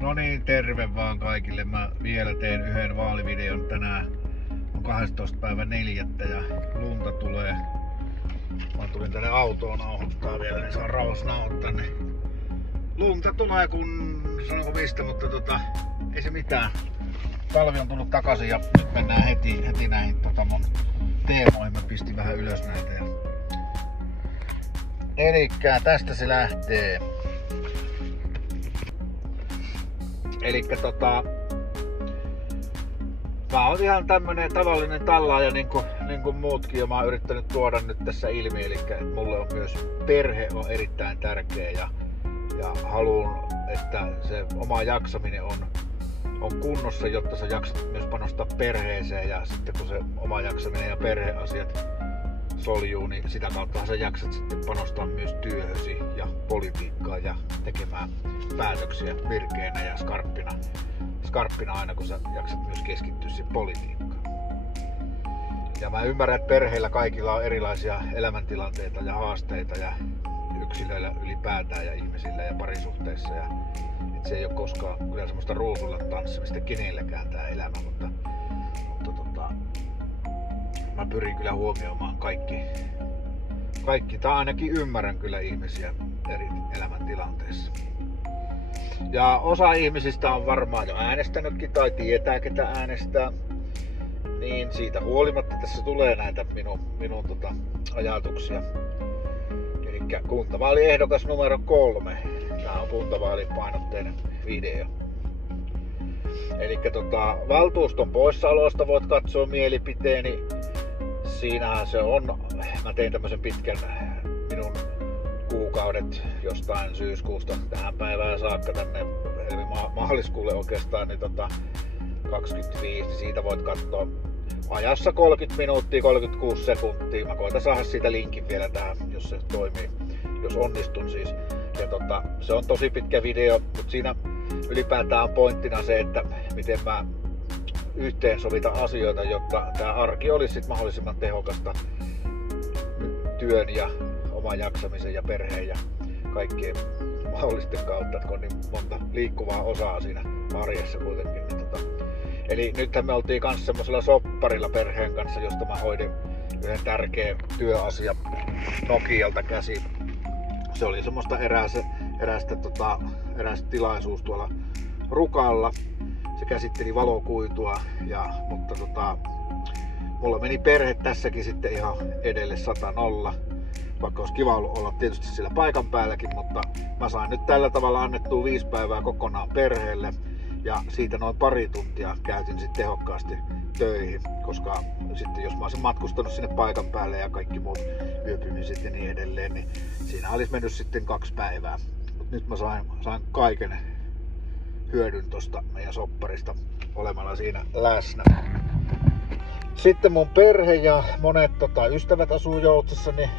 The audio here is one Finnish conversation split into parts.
No niin, terve vaan kaikille. Mä vielä teen yhden vaalivideon tänään. On 12. päivä 4. ja lunta tulee. Mä tulin tänne autoon nauhoittaa vielä, niin saan rauhassa nauhoittaa tänne. Lunta tulee kun sanonko mistä, mutta ei se mitään. Talvi on tullut takaisin ja nyt mennään heti näihin mun teemoihin. Mä pistin vähän ylös näitä. Elikkä tästä se lähtee. Elikkä mä oon ihan tämmönen tavallinen tallaaja niin kuin muutkin, ja mä oon yrittänyt tuoda nyt tässä ilmi, elikkä että mulle on myös perhe on erittäin tärkeä ja haluan, että se oma jaksaminen on kunnossa, jotta sä jaksat myös panostaa perheeseen, ja sitten kun se oma jaksaminen ja perheasiat soljuu, niin sitä kautta sä jaksat sitten panostaa myös työhösi ja politiikkaan ja tekemään päätöksiä virkeänä ja skarppina aina, kun sä jaksat myös keskittyä siihen politiikkaan. Ja mä ymmärrän, että perheillä kaikilla on erilaisia elämäntilanteita ja haasteita ja yksilöillä ylipäätään ja ihmisillä ja parisuhteissa. Ja et se ei ole koskaan kyllä semmoista ruusulla tanssimista kenelläkään tää elämä, mutta mä pyrin kyllä huomioimaan kaikki tai ainakin ymmärrän kyllä ihmisiä eri elämäntilanteissa. Ja osa ihmisistä on varmaan jo äänestänytkin tai tietää ketä äänestää, niin siitä huolimatta tässä tulee näitä minun ajatuksia. Elikkä kuntavaaliehdokas numero 3. Tää on kuntavaalipainotteinen video. Elikkä valtuuston poissaolosta voit katsoa mielipiteeni. Siinähän se on. Mä tein tämmösen pitkän minun kuukaudet jostain syyskuusta tähän päivään saakka tänne, eli maaliskuulle oikeastaan, niin 25, niin siitä voit katsoa ajassa 30 minuuttia, 36 sekuntia. Mä koitan saada siitä linkin vielä tähän, jos se toimii, jos onnistun siis. Ja se on tosi pitkä video, mutta siinä ylipäätään on pointtina se, että miten mä yhteensovitan asioita, jotta tää arki olisi sit mahdollisimman tehokasta työn ja oman jaksamisen ja perheen ja kaikkien mahdollisten kautta, että kun on niin monta liikkuvaa osaa siinä arjessa kuitenkin. Niin eli nythän me oltiin kanssa semmoisella sopparilla perheen kanssa, josta mä hoidin yhden tärkeän työasia Nokialta käsin. Se oli semmoista erästä tilaisuus tuolla Rukalla. Se käsitteli valokuitua, mutta mulla meni perhe tässäkin sitten ihan edelle 100-0. Vaikka olisi kiva ollut olla tietysti sillä paikan päälläkin, mutta mä sain nyt tällä tavalla annettua 5 päivää kokonaan perheelle. Ja siitä noin pari tuntia käytin sitten tehokkaasti töihin, koska sitten jos mä olisin matkustanut sinne paikan päälle ja kaikki muut yöpymiset ja niin edelleen, niin siinä olisi mennyt sitten 2 päivää. Mut nyt mä sain kaiken hyödyn tosta meidän sopparista olemalla siinä läsnä. Sitten mun perhe ja monet ystävät asuu Joutsassa, niin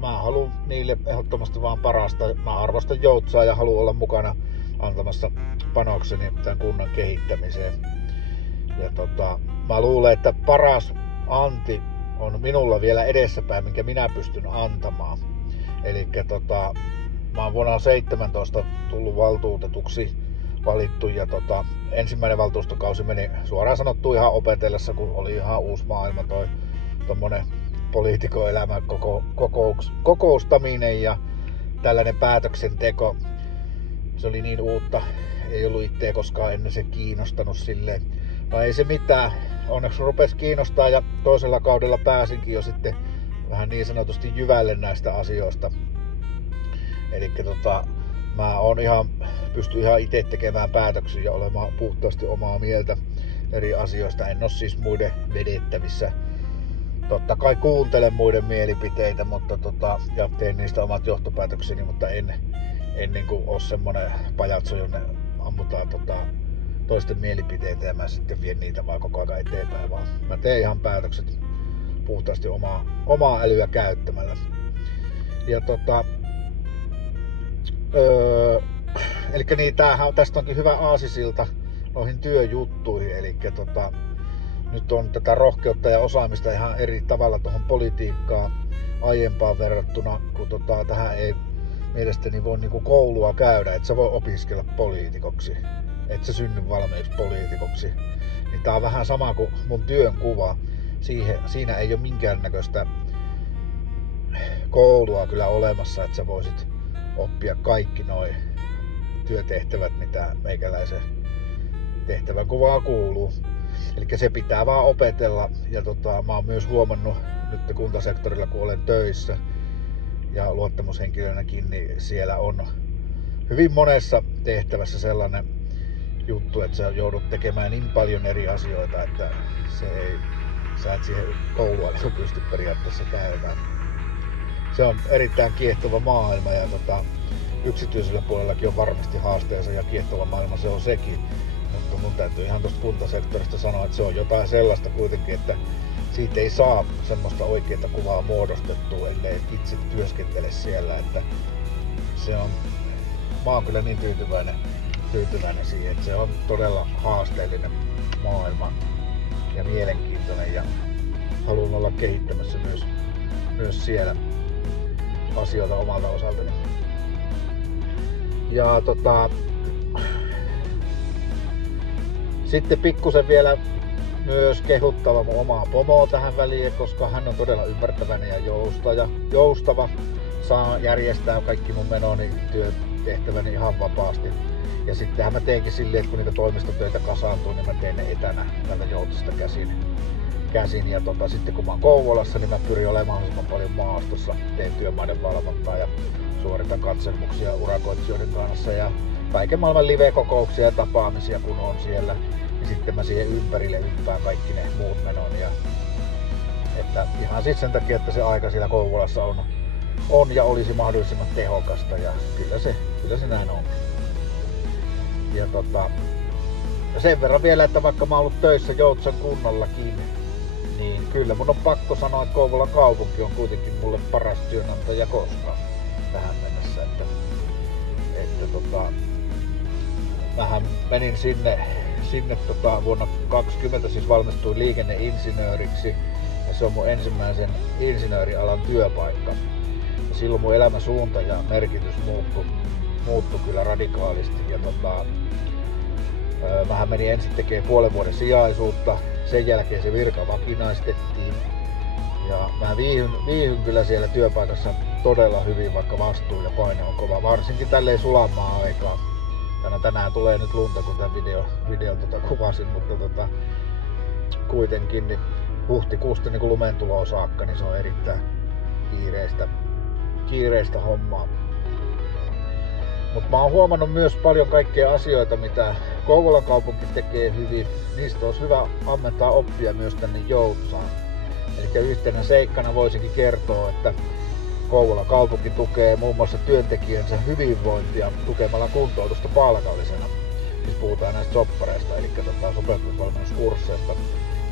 mä haluan niille ehdottomasti vaan parasta. Mä arvostan Joutsaa ja haluan olla mukana antamassa panokseni tämän kunnan kehittämiseen. Ja mä luulen, että paras anti on minulla vielä edessäpäin, minkä minä pystyn antamaan. Elikkä mä oon vuonna 17 tullut valtuutetuksi valittu ja ensimmäinen valtuustokausi meni suoraan sanottu ihan opetellessa, kun oli ihan uusi maailma tommonen poliitikoelämä, kokoustaminen ja tällainen päätöksenteko. Se oli niin uutta, ei ollut itseä koskaan ennen se kiinnostanut silleen. No ei se mitään, onneksi rupesi kiinnostaa ja toisella kaudella pääsinkin jo sitten vähän niin sanotusti jyvälle näistä asioista. Elikkä mä pystyn ihan itse tekemään päätöksiä ja olemaan puhtaasti omaa mieltä eri asioista. En ole siis muiden vedettävissä. Totta kai kuuntelen muiden mielipiteitä, mutta ja teen niistä omat johtopäätökseni, mutta en niin kuin ole semmonen pajatso, jonne ammutaan toisten mielipiteitä ja mä sitten vien niitä vaan koko ajan eteenpäin, vaan mä teen ihan päätökset puhtaasti omaa älyä käyttämällä. Ja elikkä niin, tästä onkin hyvä aasisilta noihin työjuttuihin, elikkä nyt on tätä rohkeutta ja osaamista ihan eri tavalla tuohon politiikkaan aiempaan verrattuna, kun tähän ei mielestäni voi niinku koulua käydä, että sä voi opiskella poliitikoksi. et sä synny valmiiksi poliitikoksi. Niin tää on vähän sama kuin mun työnkuva. Siinä ei ole minkäännäköistä koulua kyllä olemassa, että sä voisit oppia kaikki noi työtehtävät, mitä meikäläisen tehtävän kuvaa kuuluu. Eli se pitää vaan opetella. Ja mä oon myös huomannut nyt kuntasektorilla, kun olen töissä ja luottamushenkilönäkin, niin siellä on hyvin monessa tehtävässä sellainen juttu, että sä joudut tekemään niin paljon eri asioita, että sä et siihen koulua pysty periaatteessa käymään. Se on erittäin kiehtova maailma ja yksityisellä puolellakin on varmasti haasteensa ja kiehtova maailma se on sekin. Mutta mun täytyy ihan tuosta kuntasektorista sanoa, että se on jotain sellaista kuitenkin, että siitä ei saa semmoista oikeaa kuvaa muodostettua, ellei itse työskentele siellä. Että mä oon kyllä niin tyytyväinen siihen, että se on todella haasteellinen maailma ja mielenkiintoinen ja haluan olla kehittämässä myös siellä asioita omalta osaltani. Ja sitten pikkusen vielä myös kehuttava mun omaa pomoa tähän väliin, koska hän on todella ymmärtäväinen ja joustava. Saa järjestää kaikki mun menoni työtehtäväni ihan vapaasti. Ja sittenhän mä teinkin silleen, että kun niitä toimistotöitä kasaantuu, niin mä teen ne etänä tältä Joutsasta käsin. Ja sitten kun mä oon Kouvolassa, niin mä pyrin olemaan mahdollisimman paljon maastossa. Teen työmaiden valvontaa ja suoritan katselmuksia urakoitsijoiden kanssa ja kaiken maailman live-kokouksia ja tapaamisia kun on siellä. Ja sitten mä siihen ympärille ympään kaikki ne muut menoni. Että ihan siis sen takia, että se aika siellä Kouvolassa on ja olisi mahdollisimman tehokasta ja kyllä se näin on. Ja sen verran vielä, että vaikka mä oon ollut töissä Joutsan kunnallakin, niin kyllä mun on pakko sanoa, että Kouvolan kaupunki on kuitenkin mulle paras työnantaja koskaan tähän mennessä. Mähän menin sinne vuonna 2020 siis valmistuin liikenneinsinööriksi ja se on mun ensimmäisen insinöörialan työpaikka. Ja silloin mun elämänsuunta ja merkitys muuttui kyllä radikaalisti. Ja mähän menin ensin tekemään puolen vuoden sijaisuutta, sen jälkeen se virka vakinaistettiin. Ja mä viihyn kyllä siellä työpaikassa todella hyvin, vaikka vastuu ja paine on kova, varsinkin tälleen sulamaa aikaa. Tänään tulee nyt lunta, kun tämän videon kuvasin, mutta kuitenkin niin huhtikuusta niin lumen tuloon saakka, niin se on erittäin kiireistä hommaa. Mutta mä oon huomannut myös paljon kaikkea asioita, mitä Kouvolan kaupunki tekee hyvin. Niistä olisi hyvä ammentaa oppia myös tänne Joutsaan. Eli yhtenä seikkana voisinkin kertoa, että Kouvolan kaupunki tukee muun muassa työntekijänsä hyvinvointia tukemalla kuntoutusta palkallisena. Siis puhutaan näistä soppareista, eli sopeutumisvalmennuskursseista.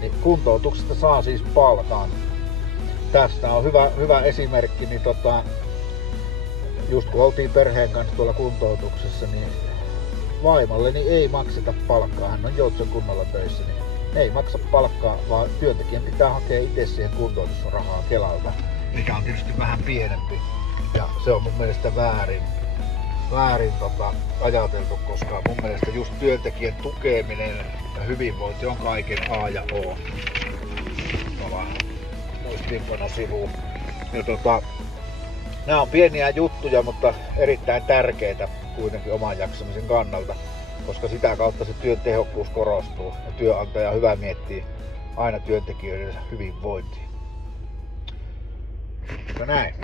Niin kuntoutuksesta saa siis palkan. Tästä on hyvä esimerkki, niin just kun oltiin perheen kanssa tuolla kuntoutuksessa, niin vaimolleni ei makseta palkkaa. Hän on Joutsan kunnalla töissä, niin ei maksa palkkaa, vaan työntekijän pitää hakea itse siihen kuntoutusrahaa Kelalta, mikä on tietysti vähän pienempi. Ja se on mun mielestä väärin ajateltu, koska mun mielestä just työntekijän tukeminen ja hyvinvointi on kaiken A ja O. Muistiinpano sivuun. Ja nämä on pieniä juttuja, mutta erittäin tärkeitä kuitenkin oman jaksamisen kannalta, koska sitä kautta se työn tehokkuus korostuu ja työnantaja on hyvä miettiä aina työntekijöiden hyvinvointia. No näin.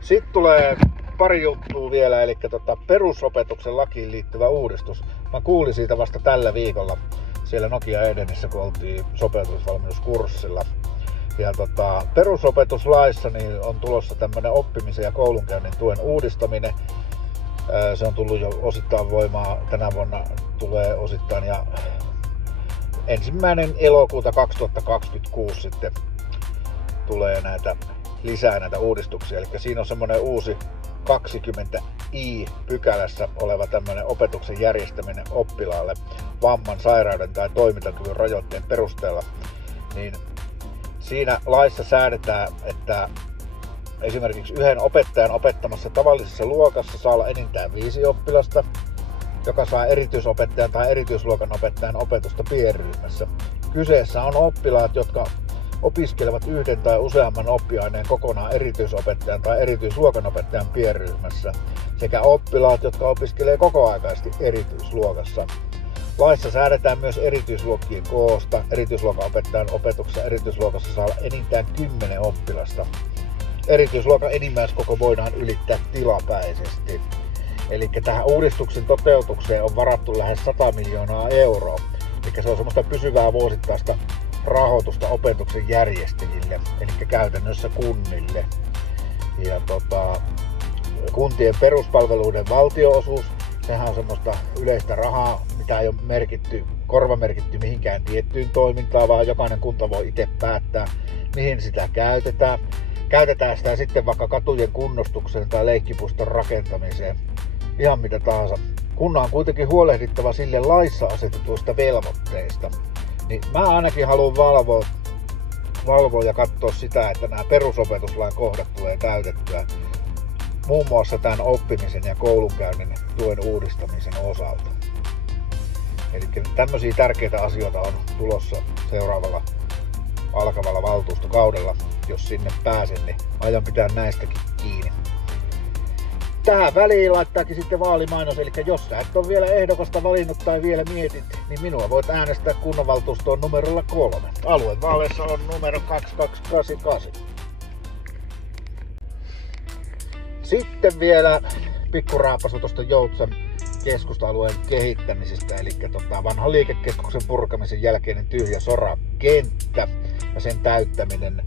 Sitten tulee pari juttua vielä, eli perusopetuksen lakiin liittyvä uudistus. Mä kuulin siitä vasta tällä viikolla siellä Nokia Edenissä, kun oltiin sopeutumisvalmennuskurssilla. Ja perusopetuslaissa niin on tulossa tämmönen oppimisen ja koulunkäynnin tuen uudistaminen. Se on tullut jo osittain voimaan, tänä vuonna tulee osittain ja 1. elokuuta 2026 sitten tulee lisää näitä uudistuksia. Eli siinä on semmoinen uusi 20i pykälässä oleva tämmöinen opetuksen järjestäminen oppilaalle vamman, sairauden tai toimintakyvyn rajoitteen perusteella. Niin siinä laissa säädetään, että esimerkiksi yhden opettajan opettamassa tavallisessa luokassa saa olla enintään 5 oppilasta. joka saa erityisopettajan tai erityisluokan opettajan opetusta pienryhmässä. Kyseessä on oppilaat, jotka opiskelevat yhden tai useamman oppiaineen kokonaan erityisopettajan tai erityisluokan opettajan pienryhmässä, sekä oppilaat, jotka opiskelee kokoaikaisesti erityisluokassa. Laissa säädetään myös erityisluokkien koosta. Erityisluokan opettajan opetuksessa erityisluokassa saa olla enintään 10 oppilasta. Erityisluokan enimmäiskoko voidaan ylittää tilapäisesti. Eli tähän uudistuksen toteutukseen on varattu lähes 100 miljoonaa euroa. Eli se on semmoista pysyvää vuosittaista rahoitusta opetuksen järjestäjille, eli käytännössä kunnille. Ja kuntien peruspalveluiden valtionosuus, sehän on semmoista yleistä rahaa, mitä ei ole korvamerkitty mihinkään tiettyyn toimintaan, vaan jokainen kunta voi itse päättää, mihin sitä käytetään. Käytetään sitä sitten vaikka katujen kunnostukseen tai leikkipuiston rakentamiseen, ihan mitä tahansa. Kunnan on kuitenkin huolehdittava sille laissa asetetuista velvoitteista. Niin mä ainakin haluan valvoa ja katsoa sitä, että nämä perusopetuslain kohdat tulee täytettyä. Muun muassa tämän oppimisen ja koulunkäynnin tuen uudistamisen osalta. Eli tämmöisiä tärkeitä asioita on tulossa seuraavalla alkavalla valtuustokaudella. Jos sinne pääsen, niin aion pitää näistäkin kiinni. Tähän väliin laittaakin sitten vaalimainos, eli jos sä et ole vielä ehdokasta valinnut tai vielä mietit, niin minua voit äänestää kunnanvaltuustoon numerolla 3. Aluevaaleissa on numero 2288. Sitten vielä pikkuraapasu tuosta Joutsan keskusta-alueen kehittämisestä, eli vanhan liikekeskuksen purkamisen jälkeinen tyhjä sorakenttä ja sen täyttäminen.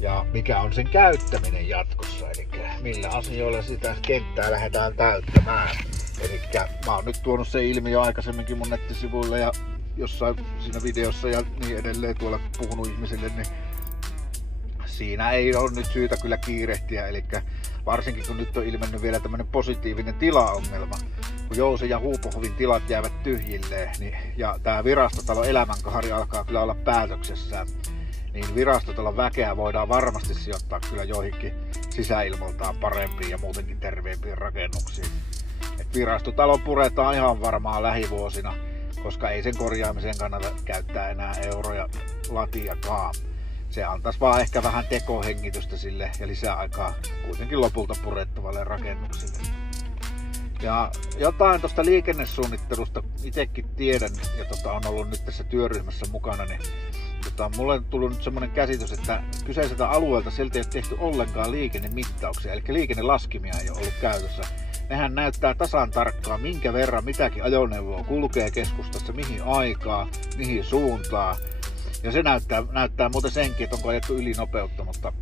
Ja mikä on sen käyttäminen jatkossa, eli millä asioilla sitä kenttää lähdetään täyttämään. Eli mä oon nyt tuonut sen ilmi jo aikaisemminkin mun nettisivuille ja jossain siinä videossa ja niin edelleen tuolla puhunut ihmisille, niin siinä ei ole nyt syytä kyllä kiirehtiä. Eli varsinkin kun nyt on ilmennyt vielä tämmönen positiivinen tilaongelma, kun Jousen ja Huupohovin tilat jäävät tyhjilleen, niin, ja tää virastotalon elämänkaari alkaa kyllä olla päätöksessään, niin virastotalon väkeä voidaan varmasti sijoittaa kyllä joihinkin sisäilmoltaan parempiin ja muutenkin terveempiin rakennuksiin. Et virastotalo puretaan ihan varmaan lähivuosina, koska ei sen korjaamiseen kannata käyttää enää euroja latiakaan. Se antaisi vaan ehkä vähän tekohengitystä sille ja lisää aikaa kuitenkin lopulta purettavalle rakennuksille. Ja jotain tuosta liikennesuunnittelusta itsekin tiedän ja on ollut nyt tässä työryhmässä mukana, niin mulle on tullut nyt semmoinen käsitys, että kyseiseltä alueelta sieltä ei ole tehty ollenkaan liikennemittauksia, eli liikennelaskimia ei ole ollut käytössä. Nehän näyttää tasan tarkkaan, minkä verran mitäkin ajoneuvoa kulkee keskustassa, mihin aikaa, mihin suuntaan. Ja se näyttää muuten senkin, että onko ajettu ylinopeutta, mutta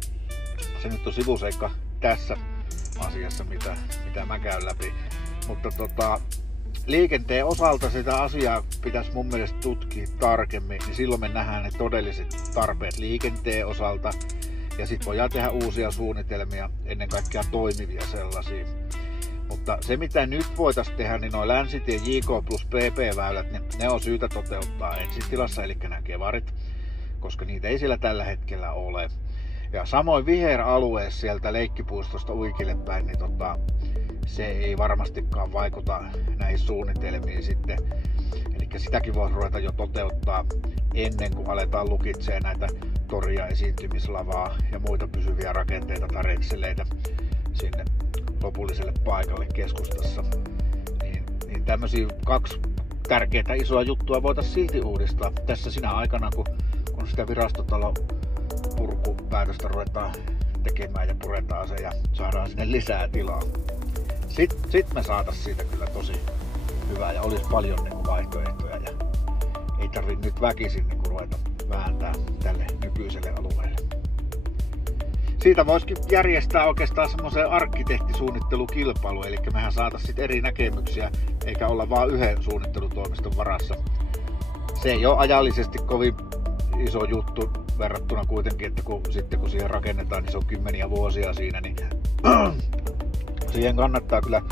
se nyt on sivuseikka tässä asiassa, mitä mä käyn läpi. Mutta liikenteen osalta sitä asiaa pitäisi mun mielestä tutkia tarkemmin, niin silloin me nähdään ne todelliset tarpeet liikenteen osalta. Ja sitten voidaan tehdä uusia suunnitelmia, ennen kaikkea toimivia sellaisia. Mutta se mitä nyt voitaisiin tehdä, niin nuo Länsitie, JK plus PP-väylät, ne on syytä toteuttaa ensitilassa, eli nämä kevarit, koska niitä ei siellä tällä hetkellä ole. Ja samoin viheralue sieltä leikkipuistosta Uikille päin, niin se ei varmastikaan vaikuta näihin suunnitelmiin sitten. Eli sitäkin voisi ruveta jo toteuttaa ennen kuin aletaan lukitsemaan näitä toria, esiintymislavaa ja muita pysyviä rakenteita tai rensseleitä sinne lopulliselle paikalle keskustassa. Niin tämmöisiä 2 tärkeää isoa juttua voitaisiin silti uudistaa tässä sinä aikana, kun sitä virastotalon purkupäätöstä ruvetaan tekemään ja puretaan se ja saadaan sinne lisää tilaa. Sitten me saataisiin siitä kyllä tosi hyvää ja olisi paljon vaihtoehtoja ja ei tarvitse nyt väkisin ruveta vääntää tälle nykyiselle alueelle. Siitä voisikin järjestää oikeastaan semmoisen arkkitehtisuunnittelukilpailu, eli mehän saataisiin eri näkemyksiä eikä olla vaan yhden suunnittelutoimiston varassa. Se ei ole ajallisesti kovin iso juttu verrattuna kuitenkin, että kun siihen rakennetaan, niin se on kymmeniä vuosia siinä, niin siihen kannattaa kyllä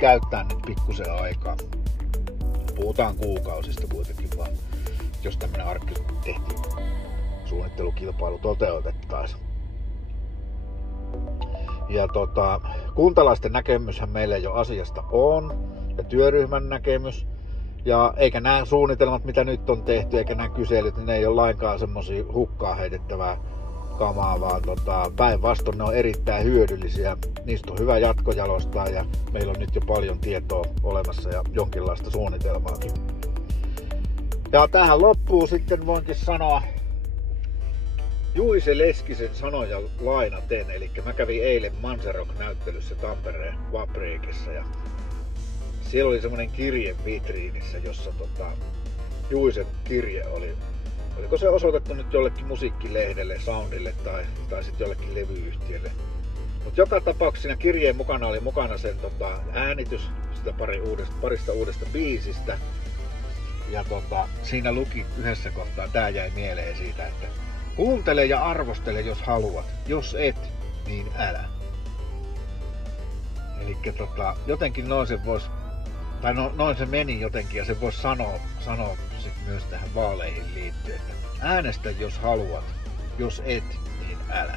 käyttää nyt pikkusen aikaa. Puhutaan kuukausista kuitenkin vaan, jos tämmönen arkkitehtisuunnittelukilpailu toteutettaisiin. Ja kuntalaisten näkemyshän meillä jo asiasta on. ja työryhmän näkemys. Ja eikä nämä suunnitelmat, mitä nyt on tehty, eikä nämä kyselyt, niin ne ei ole lainkaan semmosia hukkaan heitettävää kamaa, vaan päinvastoin ne on erittäin hyödyllisiä. Niistä on hyvä jatkojalostaa ja meillä on nyt jo paljon tietoa olemassa ja jonkinlaista suunnitelmaakin. Ja tähän loppuun sitten voinkin sanoa Juise Leskisen sanoja lainaten. Eli mä kävin eilen Manserok-näyttelyssä Tampereen Vapriikissa ja siellä oli semmonen kirje vitriinissä, jossa Juisen kirje oli. Oliko se osoitettu nyt jollekin musiikkilehdelle, Soundille tai sitten jollekin levyyhtiölle. Mutta joka tapauksessa siinä kirjeen mukana oli mukana sen äänitys sitä parista uudesta biisistä. Ja siinä luki yhdessä kohtaa, tää jäi mieleen siitä, että kuuntele ja arvostele jos haluat, jos et, niin älä. Elikkä jotenkin noin se vois, tai noin se meni jotenkin ja se voisi sanoa sit myös tähän vaaleihin liittyen, että äänestä jos haluat, jos et, niin älä.